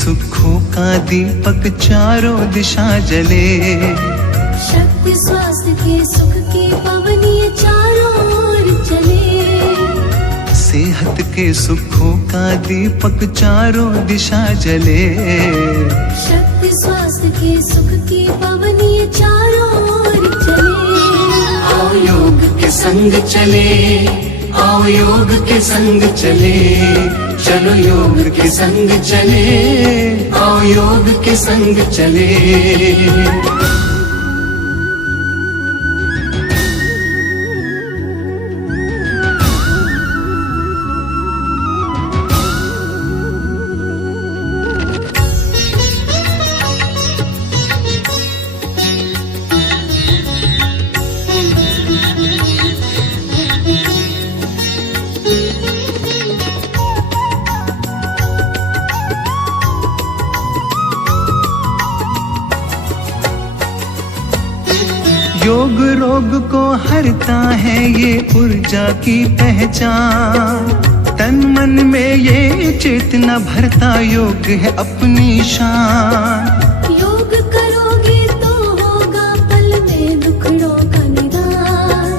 सुखों का दीपक चारों दिशा जले। शक्ति स्वास्थ्य के सुख की पवनी चारों ओर चले। सेहत के सुखों का दीपक चारों दिशा जले। शक्ति स्वास्थ्य के सुख की पवनी चारों ओर चले। आओ योग के संग चले, आओ योग के संग चले, चलो योग के संग चले, आओ योग के संग चले। योग रोग को हरता है ये ऊर्जा की पहचान। तन मन में ये चेतना भरता योग है अपनी शान। योग करोगे तो होगा पल में दुखड़ों का निदान।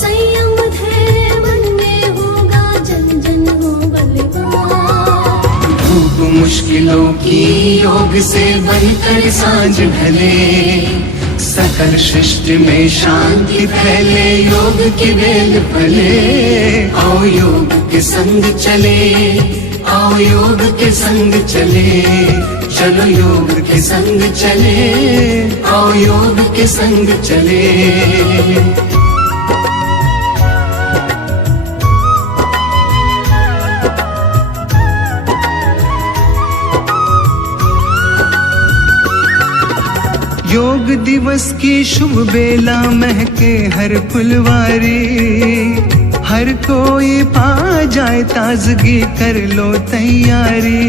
संयम धैर्य मन में होगा, जन जन हो बलवान। धूप मुश्किलों की योग से बनकर सांझ ढले। सकल सृष्टि में शांति फैले, योग की बेल फले। आओ योग के संग चले, आओ योग के संग चले, चलो योग के संग चले, आओ योग के संग चले। योग दिवस की शुभ बेला महके हर फुलवारी। हर कोई पा जाए ताजगी, कर लो तैयारी।